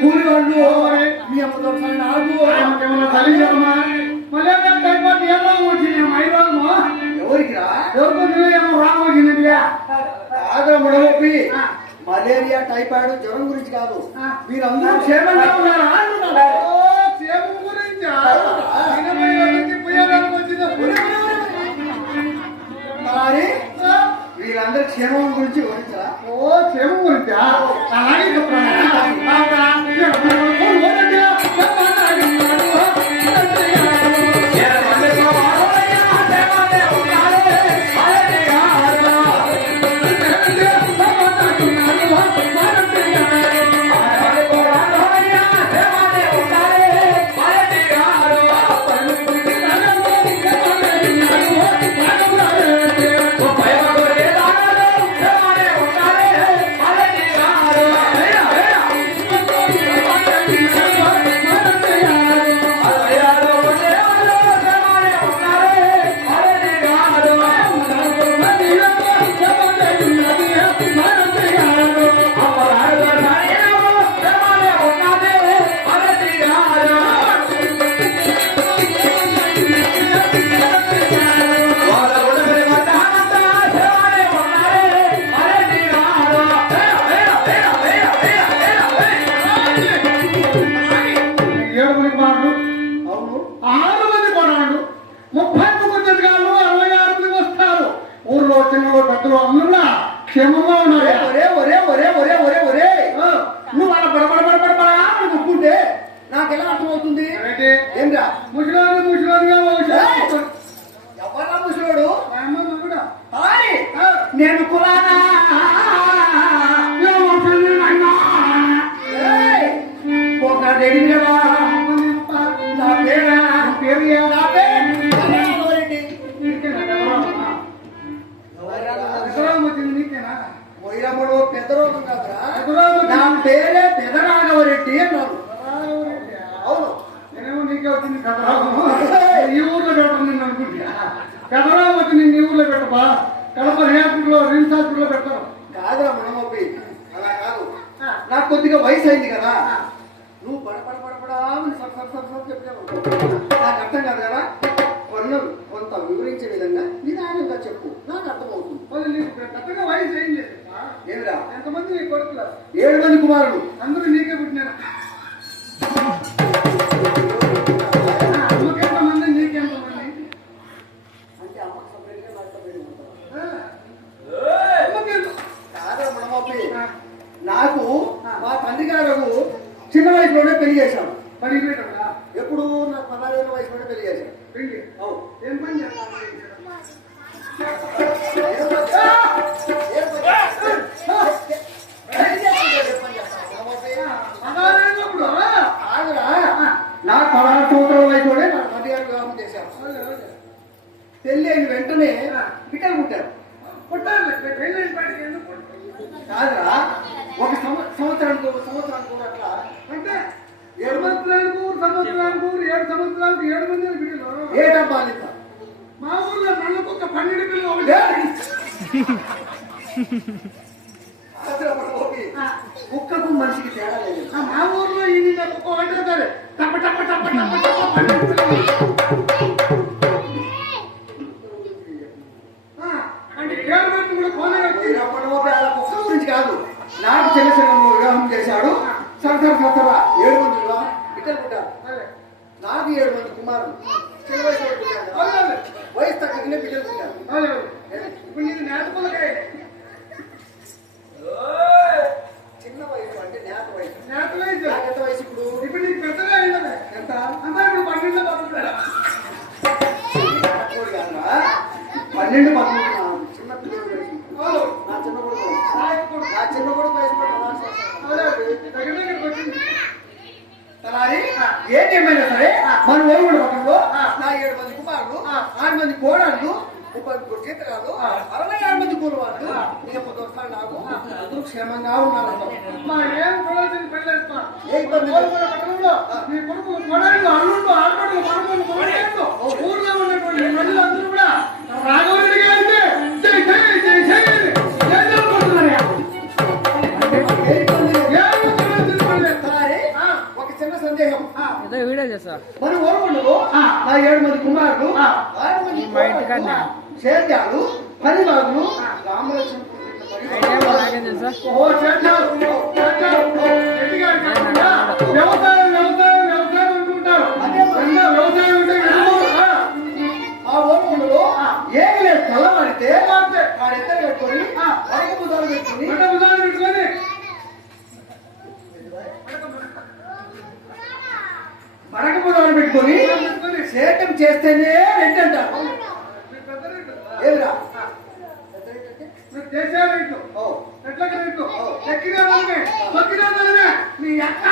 కూలి వాళ్ళు మీ అమ్మతో నాకు తల్లిదమ్మా మళ్ళీ వచ్చింది మైదాము ఎవరికిరా ఎవరికి ఏమో రాగం వచ్చింది ఆగ్రహి మలేరియా టైఫాయిడ్ జ్వరం గురించి కాదు మీరందరూ క్షేమంగా ఉన్నారా క్షేమం గురించి మరి వీళ్ళందరూ క్షేమం గురించి వివరించరా క్షేమం గురించా అలాగే క్షేమంగా ఉన్నారే ఒరే ఒరే ఒరే ఒరే ఒరే ఒరే నువ్వు అలా బడబడబడబడబడా ముక్కుంటే నాకెలా అర్థమవుతుంది ఏంటా ముసలోడుగా ఎవరా ముసలోడు నేను కులానా ఒక రెడీ కదా నా పేరు నా వైరముడు పెద్ద రోగం కాదురా నా పేరే పెదరాఘవరెడ్డి అన్నారు అవును నేనేమో నీకే వచ్చింది పెదరాగము ఈ ఊర్లో పెట్టను నిన్ను అనుకుంటా పెదరాగం వచ్చి నేను ఈ ఊర్లో పెట్టబా కడప రియాక్టర్లో రిమ్స్ హాస్పిటల్లో పెడతాను కాదురా మనమొప్పి అలా కాదు నాకు కొద్దిగా వయసు అయింది కదా నువ్వు పడపడపడపడా చెప్పావు నాకు అర్థం కాదు కదా కొంత వివరించే విధంగా నిదానంగా చెప్పు నాకు అర్థమవుతుంది పెద్దగా వయసు ఏం లేదు ఏమిరా ఎంతమంది నీ కొడుకులు 7 మంది కుమారులు అందరూ నీకే పుట్టినారా అమ్మకి ఎంతమంది నీకెంతమంది అంటే అమ్మకి సపరేట్గా నాకు సపరేట్గా కాదా మనమొప్పి నాకు మా తండ్రి గారు చిన్న వయసులోనే పెళ్లి చేశాను ఎప్పుడు నాకు 16 ఏళ్ళ వయసులోనే పెళ్లి చేశాను ఏం పని నాకు 16 సంవత్సరాల వయసులోనే నా తండ్రి గారు వివాహం చేశారు పెళ్లి అయిన వెంటనే బిడ్డలు పుట్టారు కాదురా ఒక సంవత్సరానికి అట్లా అంటే 7 సంవత్సరాలకు 7 సంవత్సరాలకు 7 మంది బిడ్డలు ఏటా బాలిత మా ఊర్లో నల్లకొక్క 12 పిల్లలు కుక్కకు మనిషికి తేడా లేదు మా ఊర్లో ఈ కుక్క వంటారు టప్ప టప్ప టప్ప టప్ప టప్ప అంటే 7 మంది కూడా కుక్క గురించి కాదు నాకు తెలిసిన వివాహం చేశాడు సరసర 7 మంది బిడ్డలు పుట్టారు నాకు 7 మంది కుమారులు చిన్న వయసు తగ్గనే బిడ్డలు పుట్టారు ఇప్పుడు నీకు నేతపలకాయ చిన్న వయసు అంటే నేత వయసు ఎంత వయసు ఇప్పుడు నీకు పెద్దగా అయిందా ఎంత అంతా ఇప్పుడు 12 పంపుతారా 12 చిన్న పిల్లలు నా చిన్న కొడుకు వయసు ఏదేమైనా సరే మన ఓరుడు పట్టణంలో నా 7 మంది కుమారులు 6 మంది కోడళ్ళు 30 చేతకాలు 66 మంది కూరవాళ్ళు నాకు అందరూ క్షేమంగా ఉన్నారు ఏం చూడాల్సింది పెళ్ళేస్తా ఏ ఇబ్బంది పట్టణంలో నీ కొడుకు కోడళ్ళు అల్లుళ్ళు ఆడపడులు మనకు ఊర్లో ఉన్నటువంటి ప్రజలందరూ కూడా రాఘవరెడ్డి గారికి జై జై జై జై జై జై చేస్తా. మరి ఓరుకుండవు నా 7 మంది కుమారులు 6 మంది మా ఇంటికాడనే. సేద్యాలు పరివారులు రామలక్ష్మణ నాకేం తెలుసా? ఓ చేద్దాం వ్యవసాయం వ్యవసాయం వ్యవసాయం అంటుంటారు. వ్యవసాయం అంటే ఆ ఓరుకుండవు ఏమి లేదు తెల్లవారితే వాడిద్దరు పెట్టుకొని బయట బుధాలు పెట్టుకుని పెట్టుకొని మడక బుధాలు పెట్టుకొని సేద్యం చేస్తేనే రెడ్డి అంటారు. ఏమిరా చేసే రేట్లు ఓ ఎట్లా రేట్లు ఎక్కినా నలమే తొక్కినా నలమే నీ అక్క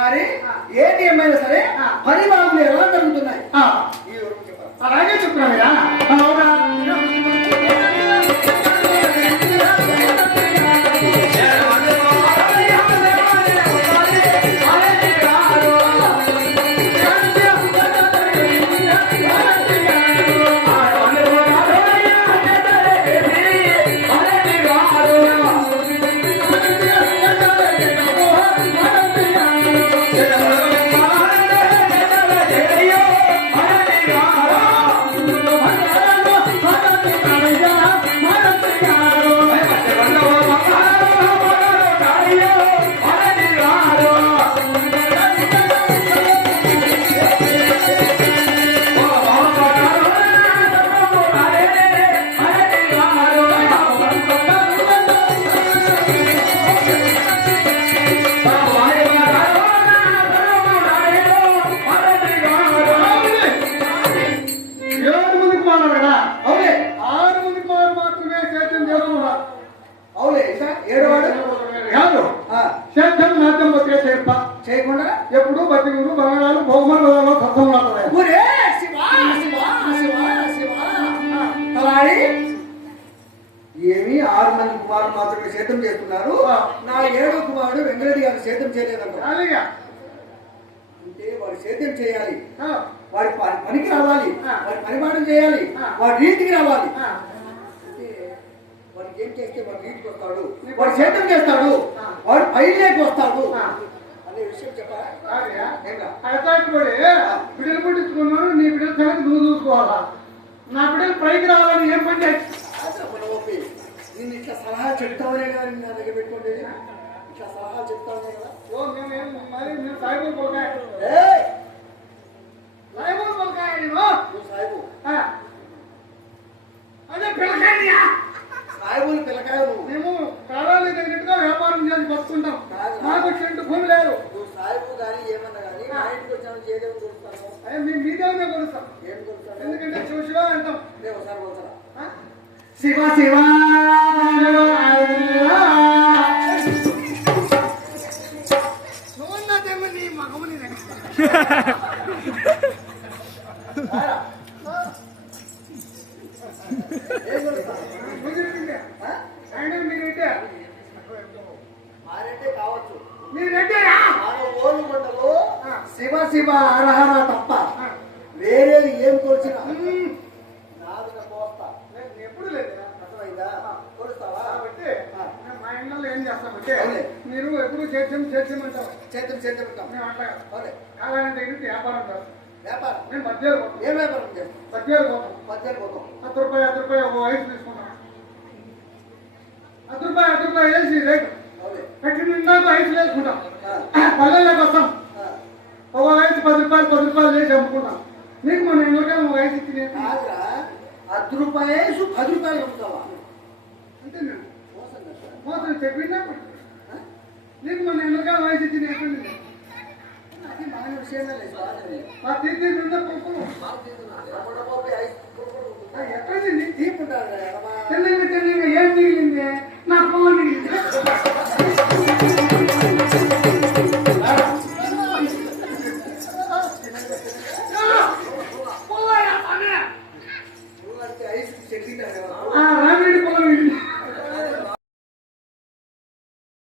మరి ఏది ఏమైనా సరే పరిమాణాలు ఎలా జరుగుతున్నాయి ఈ ఊరికి చెప్పాలి. అలాగే చెప్తున్నాయా అవునా చేయకుండా ఎప్పుడు బతికుడు బంగాళాలు బహుమానాలు సత్వం ఊరే శివ శివ శివ శివ అలాని ఏమి 6 మంది కుమారులు మాత్రమే సేద్యం చేస్తున్నారు. నా 7వ కుమారుడు వెంకరెడ్డి గారు సేద్యం చేయలేదన్నారు. అంటే వాడు సేద్యం చేయాలి, వాడి పనికి రావాలి, వాడి పరిమాణం చేయాలి, వాడి రీతికి రావాలి. అంటే వాడికి ఏం చేస్తే వాడు రీతికి వస్తాడు, వాడు సేద్యం చేస్తాడు, వాడు పైలేకి వస్తాడు అనే విషయం చెప్పాలి. బిడ్డలు పుట్టించుకున్నాను, నీ బిడ్డల సంగతి నువ్వు చూసుకోవాలా. నా బిడ్డలు పైకి రావాలని ఏం పని చేయాలి? నిన్ను ఇట్లా సలహా చెప్తామనే కదా నా దగ్గర పెట్టుకోండి. ఇట్లా సలహా చెప్తామనే కదా. మరి నేను సాయిబుల్ పొలకాయ సాయిబుల్ పొలకాయ నువ్వు సాయిబు అదే పిల్లకాయ సాయిబుల్ పిల్లకాయ నువ్వు. మేము కాలాలు తగినట్టుగా వ్యాపారం చేసి బతుకుంటాం. మాకు చెంటు భూమి లేదు. నువ్వు సాయిబు కానీ ఏమన్నా కానీ మా ఇంటికి వచ్చాను చేయదేమో కొడుస్తాను. అయ్యా మీ మీదే కొడుస్తాం. ఏం కొడుతాను? ఎందుకంటే శివ శివ అంటాం. ఒకసారి పోతారా శివ శివ నువ్వున్నదేమో నీ మగముని ఏం కొడుతా ఆయన మీరైతే మారంటే కావచ్చు. మీరైతేరా ఓలు కొండలు శివ శివ హరహర తప్ప వేరే ఏం కొలిచిన నాది కోస్తా. ఎప్పుడు లేదు అర్థమైందా? కొడుస్తావా? కాబట్టి మా ఇంట్లో ఏం చేస్తామంటే మీరు ఎప్పుడు చేద్దామంటారు. చేద్దాం చేద్దాం ఉంటాం. మేము అట్లా అవునే కావాలంటే ఇంటి వ్యాపారం కాదు. వ్యాపారం మేము మధ్యలో పోతాం. ఏం వ్యాపారం చేస్తాం? మధ్యలో పోతాం. మధ్యాహ్నం పోతాం. ₹10 ఓ ఐస్ తీసుకుంటాం. ₹10 వేసి రేటు అవునే పెట్టి నిందాక ఐస్ వేసుకుంటాం. పల్లెలకు వస్తాం. ఒక ఐస్ ₹10 వేసి అమ్ముకుంటాం. నీకు మన ఎవరికైనా ఒక ఐస్ ఇచ్చి కాదురా ₹10 ₹10 అమ్ముతావా? అంటే నేను మోసం కదా. మోసం చెప్పినా నీకు మన ఎవరికైనా ఐస్ ఇచ్చి నేర్పింది. అది మన విషయమే లేదు. మా తీర్చి నిందా కొనుక్కున్నాం. ఎక్కడి తీపుంటారు తెల్లంగా ఏం తీరింది?